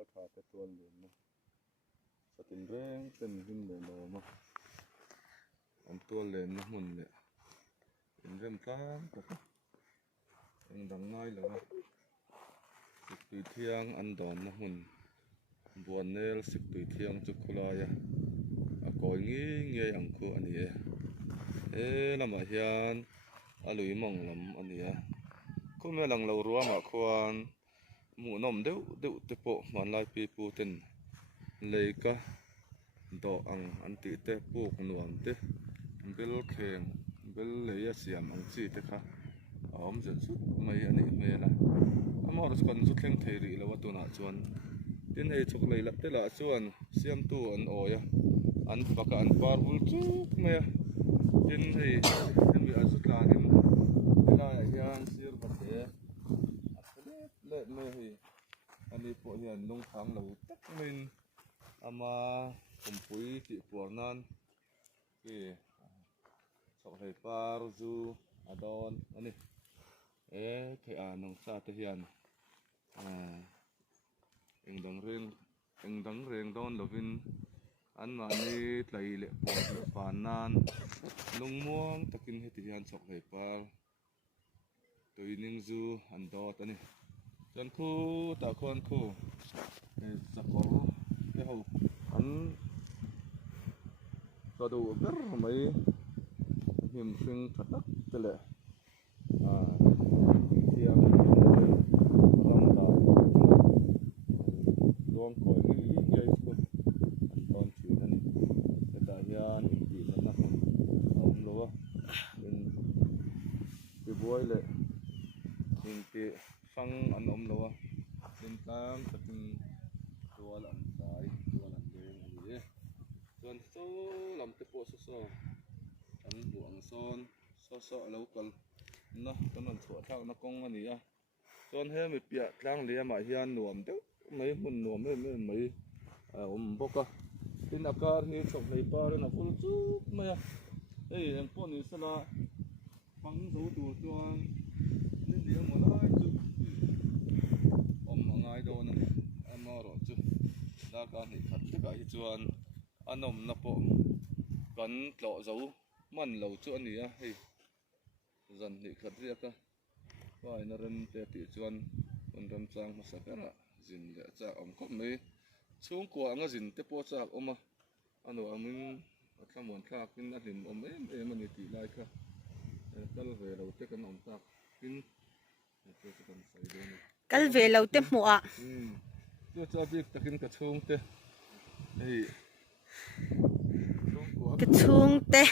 เอาถาแต่ตัวเหลืองนะสตินแรงเป็นขึ้นเลยเรามาอันตัวเหลืองนะมันเนี่ยเป็นเริ่มต้นกับยังดังน้อยเลยว่าสิบปีเที่ยงอันดอนนะมันบัวเนลสิบปีเที่ยงจุกคุลายะก่อยงี้เงี้ยอย่างกูอันนี้ลำมาเฮียนอลุยมองลำอันนี้ก็เมื่อหลังเรารัวมาควรหมูนมเดี๋ยวติโปมันลายปีปูตินเลยก็ดอกอันติเตปูขนวมเตเบลเข่งเบลเลยเสียมอังซีเตค่ะมจะสุดไม่อันนี้ไม่ละมอรสกันสุดแข็งเทรีแล้วว่าตัวหน้าชวนดินให้ชกเลยลับเตละชวนเสียมตัวอันโอยอันปากอันปาร์บุลจุกไม่ดินให้มีอันสุดลาดินลายยางเสียร์บัดเดะเละไม่ให้อันนี้พวกเฮียนนุ่งขังเราตักมินอามาผมปุยติปวดนั่นที่ชกให้ปาร์จูอดอนอันนี้ที่น้องซาเทียนเอ็งดังเร่งดอนลวินอันมานี่ไหลเละปวดปานนานลุงม่วงตะกินให้ที่ยันชกให้ปาร์ตัวนิ่งจูอันดอตอันนี้จันคู่ตะคอนคู่สักคนเดี๋ยวอันก็ดูเบอร์ไม่หิมฟิงขัดตักเตะเที่ยงลำตาลวงก่อยนี่ใหญ่สุดตอนชิวนั่นแต่ยานดีนั่นนะผมรู้ว่าเป็นปีบวยเลยเป็นปีฟังอันรู้ว่าเป็นตามตะกินตัวลำสายตัวลำเดินอะไรส่วนโซ่ลำตะโพโซ่อันบวงโซนโซ่แล้วกันนะตอนนั้นสวดเท่านักกงอันนี้ส่วนเฮ้ไม่เปียกครั้งเดียวมาเฮียนหน่วมเด้อไม่มันหน่วมไม่พวกก็กินอากาศที่ส่งให้ป้าด้วยนะฟุ้งจุ๊บไม่ยังป้อนนี่สละฟังดูตัวนี่เดี๋ยวมันได้จุ๊บง่ายโดนมารอจุ๊บแล้วการนี่ขัดที่กับจวนอันนมนับปะกันหล่อเจ้ามันเหล่าจวนนี่dần thì khát riêng cơ, vài nợ rừng để tự chuan, còn rừng trang mà sắp ra, dìn để cha ông có mấy xuống quả ngã dìn tiếp po cha ông mà, anh nói mình tham muốn khác nhưng anh dìn ông em mình thì lại cơ, cái về đầu tiên cái ông ta pin, cái về đầu tiên mua, tôi cho biết ta kinh cái xuống thế, cái xuống thế